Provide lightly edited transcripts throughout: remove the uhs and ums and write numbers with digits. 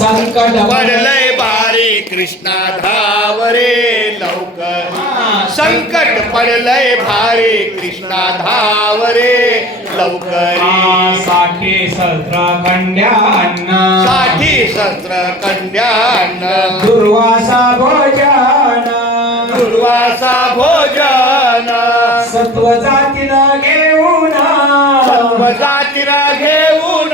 संकट पडलंय भारी कृष्णा धावरे लवकर संकट पडलंय भारी कृष्णा धावरे लवकरी 60 सहस्त्र कन्यान्न 60 सहस्त्र कन्यान्न दुर्वासा भोजन दुर्वासा भोजन सत्व जातीला घेऊन सत्व जातीला घेऊन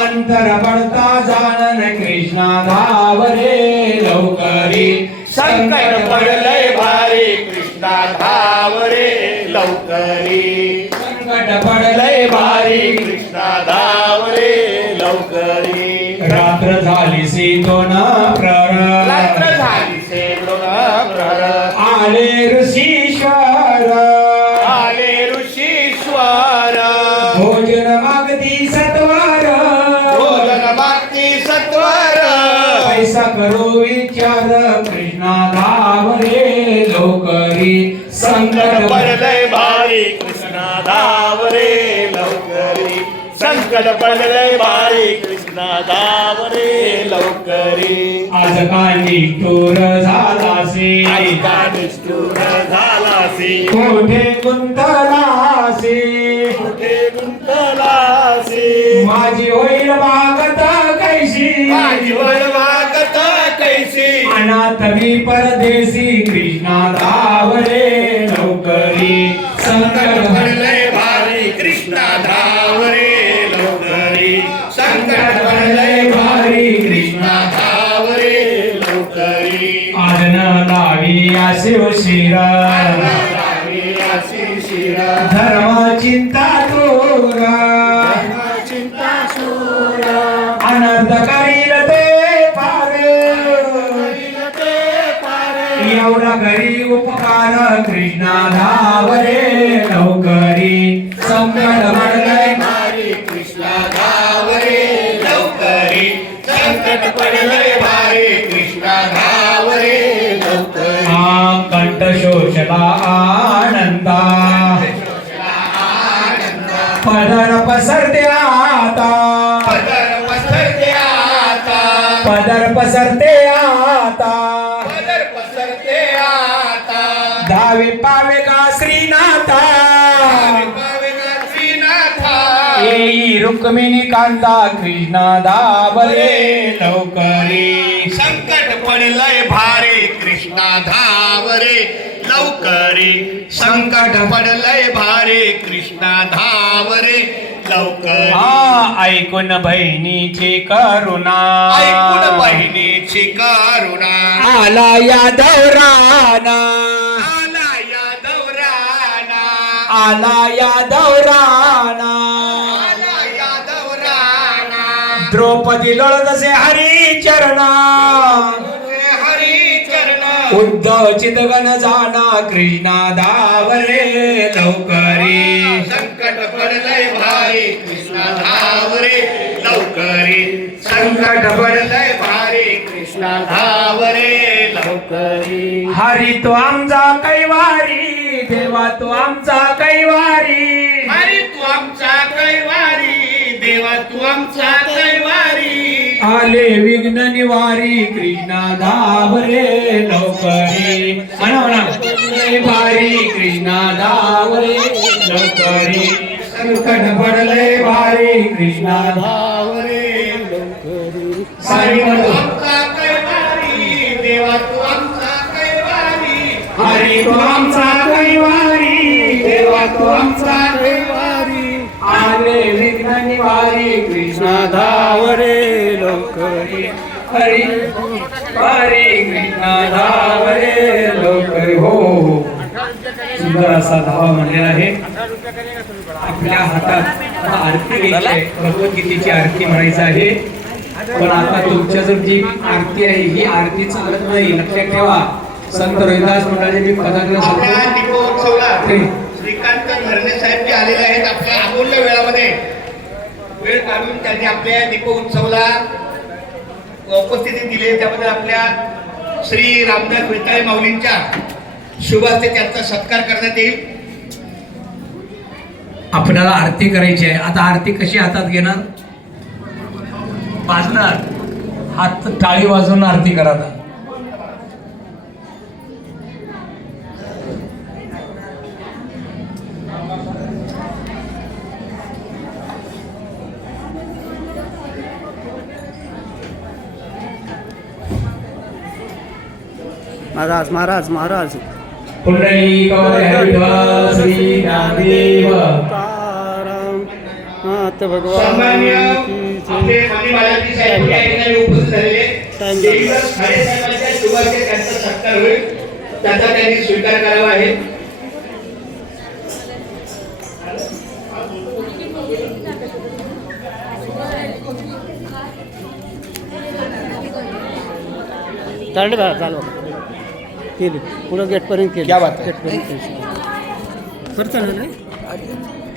अंतर पडता जाणन कृष्णा धावरे लवकरी संकट पडलंय भारी कृष्णा धावरे लवकरी संकट पडलंय भारी कृष्णा धावरे लवकरी रात्र झाली सीतोन रात्र प्रर झाली से प्रहर आले ऋषीश्वर आले ऋषीश्वर भोजन मागती सत्वर भोजन मागती सत्वर पैसा करू विचार कृष्णा धावरे लवकरी संकट पडलंय भारी कृष्णा धावरे लवकरी संकट पडलंय भारी कृष्णा धावरे लवकरी आज का निष्ठुर झालासी ऐका निष्ठुर झालासी कोठे गुंतलासी कुठे गुंतलासी माझी होईल मागत कैशी माझी वनवागत कैसी अनाथ मी परदेशी कृष्णा धावरे लवकरी संकट पडलंय भारी कृष्णा धावरे लवकरी संकट पडलंय भारी कृष्णा धावरे लवकरी आज न लावी असे शिरा अशी शिरा धर्म चिंता तोरा चिंता शूरा अनर्थ करील ते पारे एवढा घरी उपकार कृष्णा धावरे लवकरी संकट पडलंय भारी कृष्णा धावरे लवकरी संकट पडलंय भारी कृष्णा धावरे लवकरी कंठ शोषला आनंदा पदर पसरते आता पदर पसरते आता पदर पसरते आता पदर पसरते आता धावे पावे का श्रीनाथा पावेगा श्रीनाथा येई रुक्मिणी कांता कृष्णा धावरे लवकरी संकट पडलंय भारी कृष्णा धावरे लवकरी संकट पडलंय भारी कृष्णा धावरे लवकरी ऐकून बहिणीची करुणा ऐकून बहिणीची करुणा आला यादव राणा आला यादव राणा आला यादव राणा आला यादव राणा द्रौपदी लढतसे हरी चरणा हरी चरण उद्धव चितगण जाना कृष्णा धावरे लवकरी संकट पडलंय भारी कृष्णा धावरे लवकरी संकट पडलंय भारी कृष्णा धावरे लवकरी हरी तो आमचा कैवारी देवा तो आमचा कैवारी हरी तू आमचा कैवारी देवा तू आमचा कैवारी आले विघ्न निवारी कृष्णा धावरे लवकरी म्हणा म्हणा भारी कृष्णा धावरे लवकरी संकट पडले भारी कृष्णा धावरे लवकरी सारी म्हणतो आमचा कैवारी देवा तू आमचा कैवारी हरी तो आमचा कैवारी देवा तो आमचा कैवारी आले विघ्न निवारी कृष्णा धावरे लवकरी हरी हरी कृष्णा धावरे लवकरी हो हो सुंदर असा धावा म्हणलेला आहे आपल्या हातात आता आरती घ्यायची आहे भगवद्गीतेची आरती म्हणायची आहे पण आता तुमच्या जर जी आरती आहे ही आरती चालत नाही लक्षात ठेवा संत रोहिदास मंडळाचे मी पदाग्रह आपल्या सांगतो दीपोत्सवला ते श्रीकांत घरणे साहेब जे आलेले आहेत आपल्या अमूल्य वेळामध्ये वेळ काढून त्यांनी आपल्या दीपोत्सवला उपस्थिती दिली त्याबद्दल आपल्या श्री रामदास वेताळे माऊलींच्या शुभ हस्ते त्यांचा सत्कार करण्यात येईल. आपल्याला आरती करायची आहे. आता आरती कशी हातात घेणार? वाजणार हात टाळी वाजवून आरती करा आता. महाराज महाराज महाराज पुंडलिक विठ्ठल श्री ज्ञानदेव ताराम नाथ सन्माननीय भगवान की आपले जय. माननीय बालाजी साहेब या ठिकाणी उपस्थित झालेले देवीदास खाडे साहेबांच्या शुभाचे त्यांचा सत्कार होईल त्याचा त्यांनी स्वीकार करावा आहे. चालू बा चालू केली पुढं गेटपर्यंत केली क्या बात है. गेटपर्यंत केली खर्च झालं